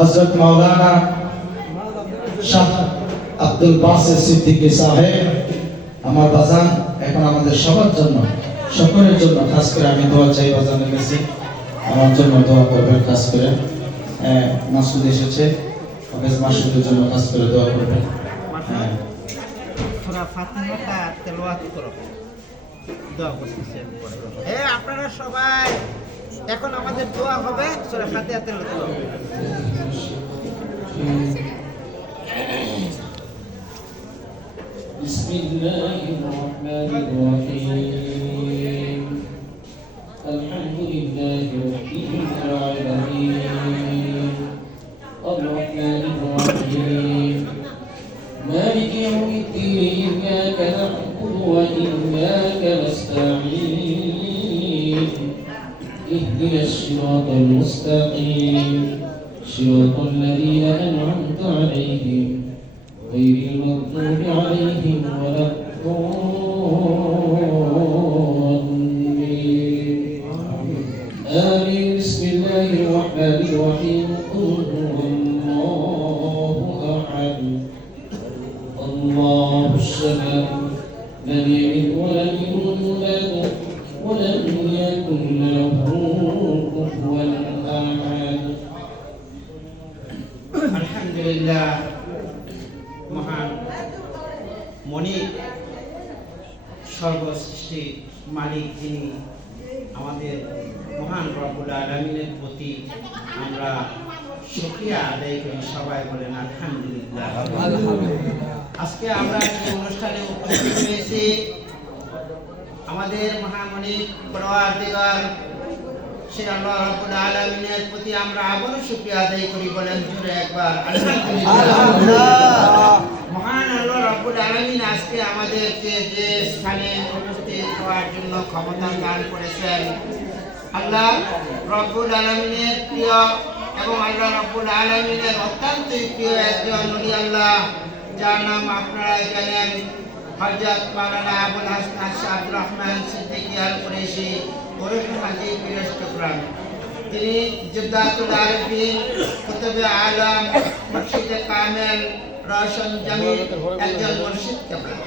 হযরত মাওলানা শাহ আব্দুল বাসিত সিদ্দিকী সাহেব আমার বাজান এখন আমাদের সবার জন্য সকলের জন্য খাস করে আমি দোয়া চাই বাজানের কাছে আমার জন্য দোয়া করবেন খাস করে মাসুদ এসেছে হাফেজ মাসুদের জন্য খাস করে দোয়া করবেন সূরা ফাতিহাটা তেলাওয়াত করো দোয়া করতেছেন আপনারা সবাই এখন আমাদের দোয়া হবে সূরা ফাতিহা তেলাওয়াত করো بسم الله الرحمن الرحيم الحمد لله رب العالمين الرحمن الرحيم مالك يوم الدين إياك نعبد وإياك نستعين اهدنا الصراط المستقيم صراط الذين أنعمت عليهم غير المغضوب عليهم ولا الضالين آمين بسم الله الرحمن الرحيم قل هو الله أحد الله الصمد لم يلد ولم يولد ولم يكن له كفوا أحد الحمد لله মহান মনিব সর্বসৃষ্টি মালিক যিনি আমাদের মহান রব্বুল আলামিনের প্রতি আমরা শুকরিয়া আদায় করি সবাই বলেন আলহামদুলিল্লাহ। আজকে আমরা এই অনুষ্ঠানে উপস্থিত হয়েছি আমাদের মহামনিব পরওয়ারদিগার সেই আল্লাহ রাব্বুল আলামিনের প্রতি আমরা আবারও শুকরিয়া আদায় করি বলেন জোরে একবার আলহামদুলিল্লাহ। মহান আল্লাহ রাব্বুল আলামিন আজকে আমাদেরকে যে স্থানে উপস্থিত হওয়ার জন্য ক্ষমতা দান করেছেন আল্লাহ রাব্বুল আলামিনের প্রিয় এবং আল্লাহ রাব্বুল আলামিনের অত্যন্ত প্রিয় একজন নবী আল্লাহ যার নাম আপনারা জানেন হযরত মাওলানা আবুল হাসান শাহ আব্দুর রহমান সিদ্দিকী আল কুরাইশি ওরফে হাজী পিরস্টগ্রাম। তিনি জিদ্দাতুল আরিফিন কুতুবে আলম মুর্শিদে কামেল রওশন জামিল একজন মুর্শিদ কেবলা।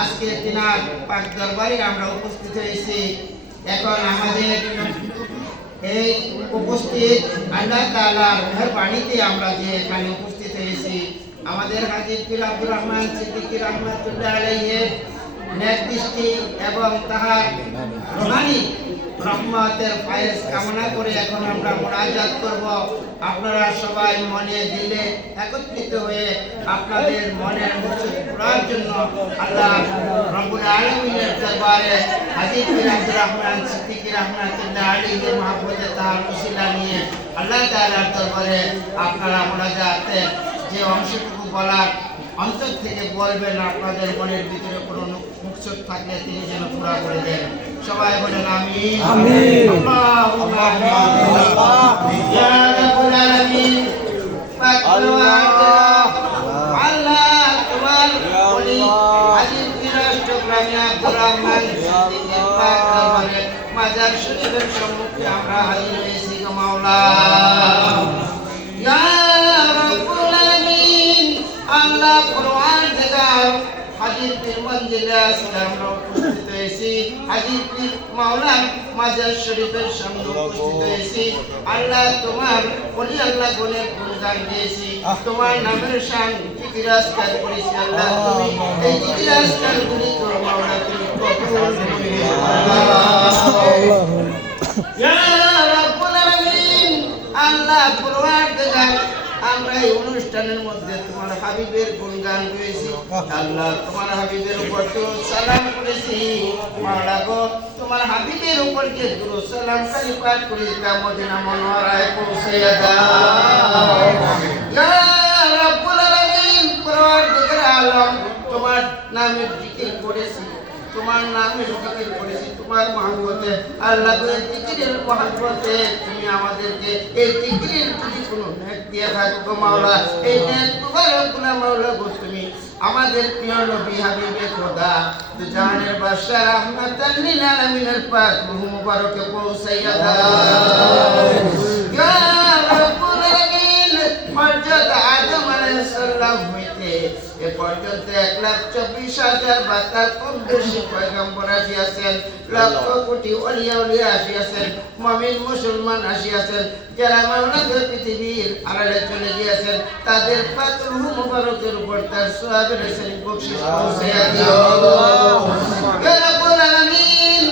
আজকে তিনার পাক দরবারে আমরা উপস্থিত হয়েছি। এখন আমাদের এই উপস্থিত আল্লাহ তাআলার মেহেরবানিতে আমরা যে এখানে উপস্থিত হয়েছি আমাদের হাজী পীর আব্দুর রহমান সিদ্দিকী রহমাতুল্লাহ আলাইহির নেক দৃষ্টি এবং তাহার রুহানি রহমতের ফায়েজ কামনা করে এখন আমরা মুনাজাত করব। আপনারা সবাই মনে দিলে একত্রিত হয়ে আপনাদের মনের মুর্শিদ পুরার জন্য আল্লাহ রাব্বুল আলামিনের দরবারে হাজী পীর আব্দুর রহমান সিদ্দিকী রহমাতুল্লাহ আলাইহির মাহফুজে তাহার ওসিলা নিয়ে আল্লাহ তাআলার দরবারে আপনারা মুনাজাতে যে অংশটুকু বলার অন্তর থেকে বলবেন আপনাদের মনের ভিতরে কোনো মুকসুদ থাকলে তিনি যেন পুরা করে দেন। সবাই বলেন আমিন আমিন আল্লাহুম্মা আমিন ইয়া রাব্বুল আলামিন আল্লাহ তোমার ওলি হাজী পিরস্টগ্রামে আব্দুর রহমান সিদ্দিকী পাক দরবারে মাজার শরীফের সম্মুখে আমরা হাজির হয়েছি গো মাওলা ইয়া রাব্বুল আলামিন আল্লাহ পরওয়ারদিগার হাজী পীর মঞ্জিলে আজকে আমরা উপস্থিত হয়েছি হাজী পীর মাওলা মাজার শরীফের সামনে উপস্থিত হয়েছি। আল্লাহ তোমার ওলি আল্লাহ গুণের গুণগান দিয়েছি তোমার নামের শান জিকির আজকার করেছি আল্লাহ তুমি এই জিকির আজকার গুলি তো মাওলা তুমি কবুল করে ইয়া রাব্বুল আলামিন আল্লাহ পরওয়ারদিগার আমরা এই অনুষ্ঠানের মধ্যে তোমার হাবিবের গুণগান করেছি আল্লাহ তোমার হাবিবের উপর দরুদ সালাম করেছি মাওলা গো তোমার হাবিবের উপর যে দরুদ সালাম খালি পাঠ করেছি তা মদিনা মুনাওয়ারায় পৌঁছাইয়া দাও ইয়া রাব্বুল আলামিন পরওয়ারদিগার আলম তোমার নামের জিকির করেছি তোমার নামের জিকির করেছি তোমার মহব্বতে আল্লাহ এই জিকিরের মহব্বতে তুমি আমাদেরকে এই জিকিরের প্রতি কোনো নেক দিয়ে থাকো গো মাওলা এই নেক তোমার গুনাহ মাওলা গো তুমি আমাদের প্রিয় নবী হাবিবে খোদা জানের বাদশা রাহমাতাল লিল আলামিনের পাক রূহ মুবারকে পৌঁছাইয়া দাও ইয়া রাব্বুল আলামিন পর্যন্ত 1,24,000 বা তার কম বেশি পয়গম্বর আসিয়াছেন, লক্ষ কোটি ওলিয়া উলিয়া আসিয়াছেন, মুমিন মুসলমান আসিয়াছেন, যারা মাওলানা পৃথিবীর আড়ালে চলে গিয়েছেন, তাদের পাক রূহ মুবারকের উপর তার সওয়াবের শরীফ বকশিশ পৌঁছাইয়া দিও। ইয়া রাব্বুল আলামিন,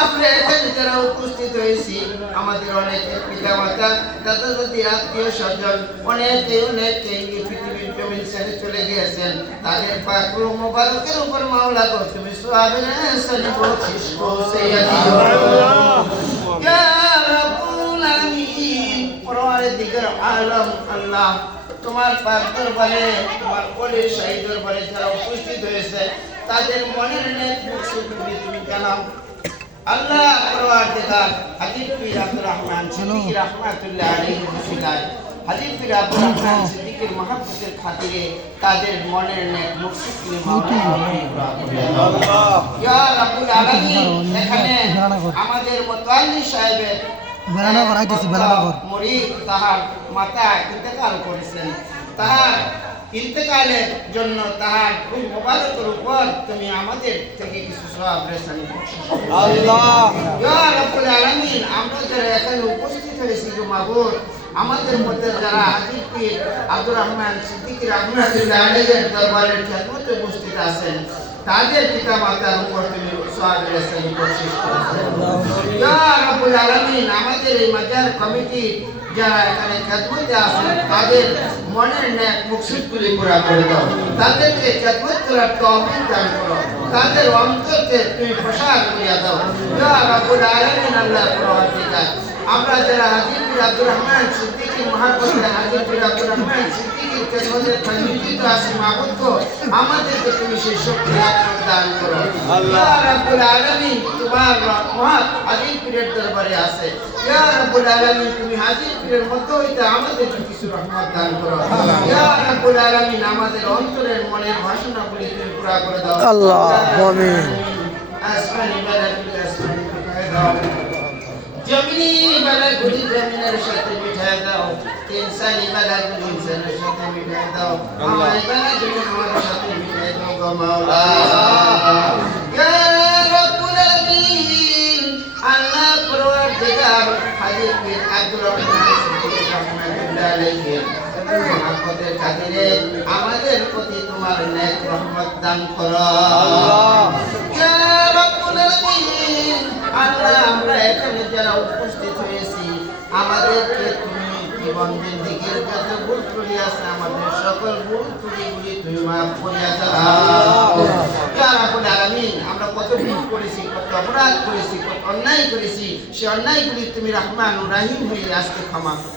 আমরা এখানে যারা উপস্থিত হয়েছি, আমাদের অনেকের পিতা মাতা, দাদা দাদি, আত্মীয় স্বজন অনেকেই পৃথিবীর জমিন ছেড়ে চলে গিয়েছেন, তাদের পাক রূহ মুবারকের উপর মাওলা গো তুমি সওয়াবের শরীফ বকশিশ পৌঁছাইয়া দিও। ইয়া রাব্বুল আলামিন, পরওয়ারদিগার আলম আল্লাহ, তোমার পাক দরবারে, তোমার ওলি শাহী দরবারে যারা উপস্থিত হয়েছে, তাদের মনের নেক মুকসুদ তুমি জানাও। আল্লাহ পরওয়ারদিগার হাজী পীর আব্দুর রহমান সিদ্দিকী রাহমাতুল্লাহ আলাইহির ওসিলায়, হাজী পীর আব্দুর রহমান সিদ্দিকীর মহব্বতের খাতিরে তাদের মনের নেক মুকসুদ তুমি মাওলা আল্লাহ। ইয়া রাব্বুল আলামিন, এখানে আমাদের মুতাল্লি সাহেবের মুরিদ তাহার মাতা ইন্তেকাল করেছেন, তাহার ইন্তেকালের জন্য তাহার রূহ মুবারকের উপর তুমি আমাদের থেকে কিছু সওয়াব রেসানি বকশিশ আল্লাহ। ইয়া রাব্বুল আলামিন, আমরা যারা এখানে উপস্থিত হয়েছি গো মাবুদ, আমাদের মধ্যে যারা হাজী পীর আব্দুর রহমান সিদ্দিকী রাহমাতুল্লাহ আলাইহির দরবারের খেদমতে উপস্থিত আছেন, তাদের পিতা মাতার উপর তুমি সওয়াবের রেসানি বকশিশ করো। ইয়া রাব্বুল আলামিন, আমাদের এই মাজার কমিটি যারা এখানে খেদমতে আছেন, তাদের মনের নেক মুকসুদগুলি পুরা করে দাও, তাদেরকে খেদমত করার তৌফিক দান করো, তাদের অন্তরকে তুমি প্রসার করিয়া দাও। ইয়া রাব্বুল আলামিন, আল্লাহ পরওয়ারদিগার, আমরা যারা হাজী পীর আব্দুর রহমান সিদ্দিকী মহব্বতে হাজী পীর আব্দুর রহমান সিদ্দিকীর খেদমতে নিয়োজিত আছি মাবুদ গো, আমাদেরকে তুমি সেই শক্তি দান করো। ইয়া রাব্বুল আলামিন, তোমার রহমত হাজী পীরের দরবারে আছে। ইয়া রাব্বুল আলামিন, তুমি হাজী পীরের মধ্য হইতে আমাদেরকে কিছু রহমত দান করো। ইয়া রাব্বুল আলামিন, আমাদের অন্তরের মনের বাসনাগুলি তুমি পুরা করে দাও। আল্লাহ আমিন। আসমানি বালাকুল আসমানি মিটায় দাও, জমিনি বালাকুল জমিনের সাথে মিটায় দাও, ইনসানি বালাকুল ইনসানের সাথে মিটায় দাও, আমারি বালাকুল আমাদের সাথে মিটায় দাও গো মাওলা। ইয়া রাব্বুল আলামিন, আল্লাহ পরওয়ারদিগার, হাজী পীর আব্দুর রহমান সিদ্দিকী রাহমাতুল্লাহ আলাইহি মহব্বতের খাতিরে আমাদের প্রতি তোমার নেক রহমত দান করো আল্লাহ। ইয়া রাব্বুল আলামিন, আল্লাহ আমরা এখানে যারা উপস্থিত হয়েছি, আমাদেরকে তুমি জীবন জিন্দেগীর যত ভুল ত্রুটি আছে, আমাদের সকল ভুল ত্রুটিগুলি তুমি মাফ করিয়া দাও। ইয়া রাব্বুল আলামিন, আমরা কত ভুল করেছি, কত অপরাধ করেছি, কত অন্যায় করেছি, সেই অন্যায়গুলি তুমি রহমান ও রহিম হয়ে আজকে ক্ষমা করো।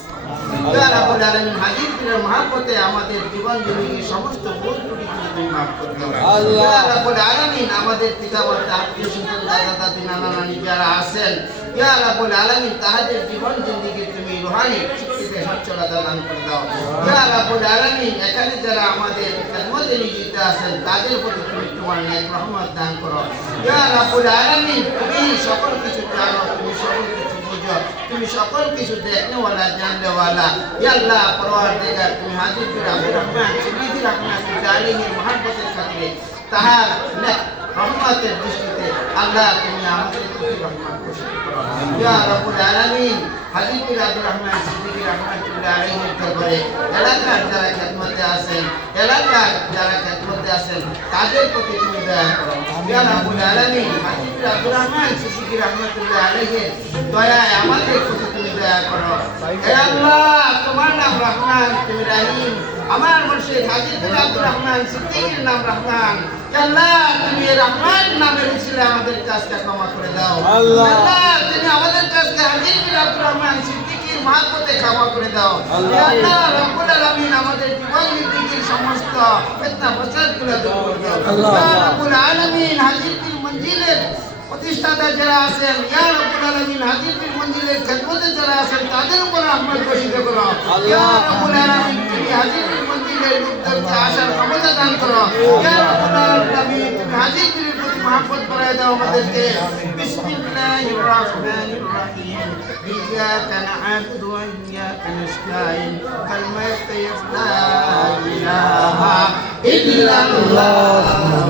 ইয়া রাব্বুল আলামিন, হাজী পীরের মহব্বতে আমাদের জীবন জিন্দেগীর সমস্ত ভুল ত্রুটিগুলি তুমি মাফ করে দাও আল্লাহ। ইয়া রাব্বুল আলামিন, আমাদের পিতা মাতা, আত্মীয় স্বজন, দাদা দাদি, নানা নানি যারা আছেন, ইয়া রাব্বুল আলামিন, তাদের জীবন জিন্দেগীর তুমি রুহানি শক্তিতে সচ্ছলতা দান করে দাও। ইয়া রাব্বুল আলামিন, এখানে যারা আমাদের খেদমতে নিয়োজিত আছেন, তাদের প্রতি তুমি তোমার নেক রহমত দান করো। ইয়া রাব্বুল আলামিন, তুমি সকল কিছু জানো, তুমি সকল কিছু বুঝো, তুমি সকল কিছু দেখনেওয়ালা, জাননেওয়ালা। ইয়া আল্লাহ পরওয়ারদিগার, তুমি হাজী পীর আব্দুর রহমান সিদ্দিকী রাহমাতুল্লাহ আলাইহির মহব্বতের খাতিরে তাহার নেক রহমতের দৃষ্টিতে আল্লাহ তুমি আমাদের প্রতি রহমত বর্ষণ করো। ইয়া রাব্বুল আলামিন, হাজী পীর আব্দুর রহমান সিদ্দিকী রাহমাতুল্লাহ আলাইহির দরবারে এলাকার যারা খেদমতে আছেন, তাদের প্রতি তুমি দয়া করো। ইয়া রাব্বুল আলামিন, হাজী পীর আব্দুর রহমান সিদ্দিকী রাহমাতুল্লাহ আলাইহির দয়ায় আমাদের প্রতি তুমি দয়া করো। হে আল্লাহ, তোমার নাম রহমান, তুমি রহিম। আমার মুর্শিদ হাজী পীর আব্দুর রহমান সিদ্দিকীর নাম রহমান। আল্লাহ, তুমি রহমান নামের উসিলে আমাদের কাজটা ক্ষমা করে দাও আল্লাহ। তুমি আমাদের কাজকে হাজী পীর আব্দুর রহমান সিদ্দিকীর মহব্বতে ক্ষমা করে দাও আল্লাহ। রব্বুল আলামিন, আমাদের জীবন জিন্দেগীর সমস্ত ফিতনা ফাসাদগুলো দূর করে দাও আল্লাহ। রব্বুল আলামিন, হাজী পীর মঞ্জিলের প্রতিষ্ঠাতা যারা আছেন, ইয়া রব্বুল আলামিন, হাজী পীর মঞ্জিলের খেদমতে যারা আছেন, তাদের উপর রহমত বর্ষিত করো ইয়া রব্বুল আলামিন। তুমি হাজী পীর মঞ্জিলের লোকদেরকে আসার ক্ষমতা দান করো ইয়া রব্বুল আলামিন। তুমি হাজী পীরের প্রতি মহব্বত বাড়ায় দাও আমাদেরকে। বিসমিল্লাহির রহমানির রহিম। ইয়্যাকা না'বুদু ওয়া ইয়্যাকা নাস্তাঈন। কালিমাত লা ইলাহা ইল্লাল্লাহ